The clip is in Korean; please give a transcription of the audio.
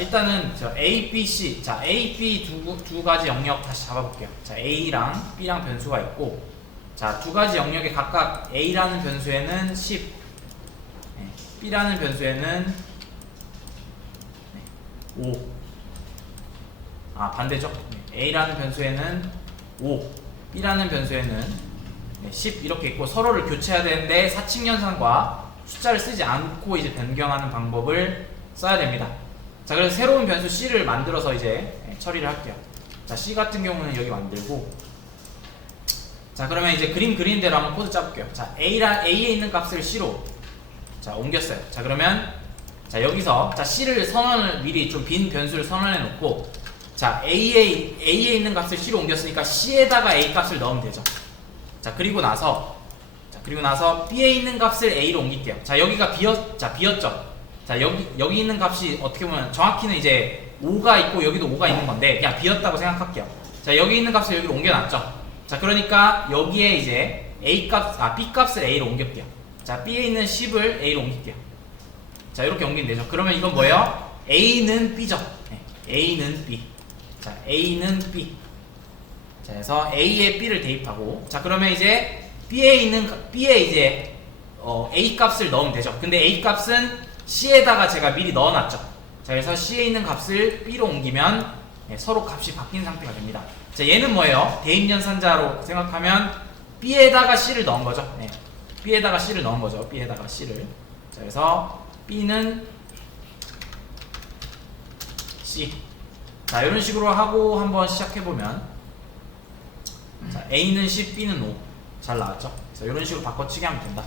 일단은 저 A, B, C. 자, A, B 두, 구- 두 가지 영역 다시 잡아볼게요. 자, A랑 B랑 변수가 있고, 자, 두 가지 영역에 각각 A라는 변수에는 10, 네, B라는 변수에는 네, 5. 아, 반대죠. 네, A라는 변수에는 5, B라는 변수에는 네, 10 이렇게 있고 서로를 교체해야 되는데 사칙 연산과 숫자를 쓰지 않고 이제 변경하는 방법을 써야 됩니다. 자, 그래서 새로운 변수 C를 만들어서 이제 네, 처리를 할게요. 자, C 같은 경우는 여기 만들고 자, 그러면 이제 그림 그린 대로 한번 코드 짜볼게요. 자, A라, A에 있는 값을 C로 자, 옮겼어요. 자, 그러면 자, 여기서 자, C를 선언을 미리 좀 빈 변수를 선언해 놓고 자, A에 A에 있는 값을 C로 옮겼으니까 C에다가 A 값을 넣으면 되죠. 자, 그리고 나서 자, 그리고 나서 B에 있는 값을 A로 옮길게요. 자, 여기가 비었 자, 비었죠. 자, 여기 여기 있는 값이 어떻게 보면 정확히는 이제 5가 있고 여기도 5가 있는 건데 그냥 비었다고 생각할게요. 자, 여기 있는 값을 여기로 옮겨 놨죠. 자, 그러니까 여기에 이제 A 값 아, B 값을 A로 옮길게요. 자, B에 있는 10을 A로 옮길게요. 자, 이렇게 옮기면 되죠. 그러면 이건 뭐예요? A는 B죠. 네, A는 B. 자, A는 B. 자, 그래서 A에 B를 대입하고 자, 그러면 이제 B에 있는 B에 이제 어, A 값을 넣으면 되죠. 근데 A 값은 C에다가 제가 미리 넣어놨죠. 자, 그래서 C에 있는 값을 B로 옮기면 네, 서로 값이 바뀐 상태가 됩니다. 자, 얘는 뭐예요? 대입연산자로 생각하면 B에다가 C를 넣은 거죠. 네. B에다가 C를 넣은 거죠. B에다가 C를. 자, 그래서 B는 C. 자, 이런 식으로 하고 한번 시작해 보면 자, A는 10, B는 5. 잘 나왔죠? 그래서 이런 식으로 바꿔치기 하면 된다.